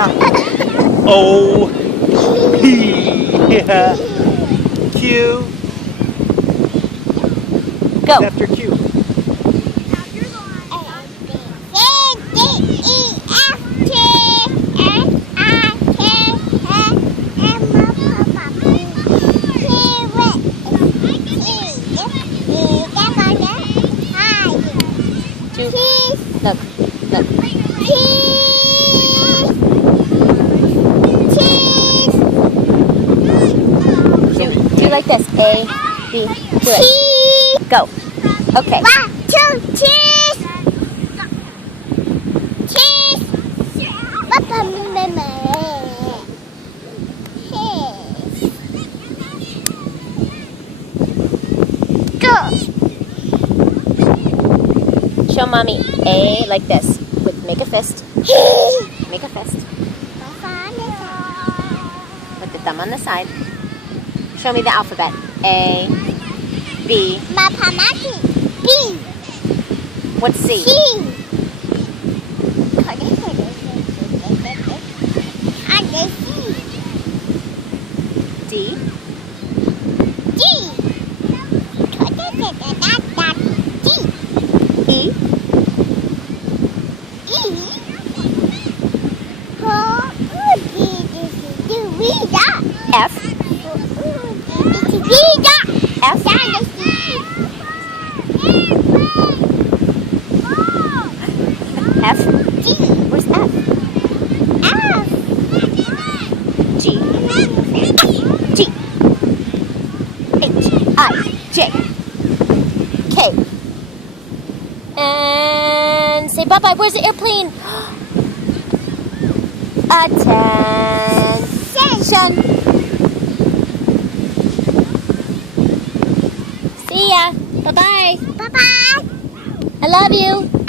talk. O, P, Q. Go. After Q. Look. Look. Do like this. A, B. Do it. Go. Okay. 1, 2, cheese. Cheese. Go. Show mommy A like this. With make a fist. Make a fist. With the thumb on the side. Show me the alphabet. A, B. B. What's C? D. E. F. F. F. G. Where's F? G. G. H. I. J. K. And say bye-bye. Where's the airplane? Attention. See ya. Bye-bye. Bye-bye. I love you.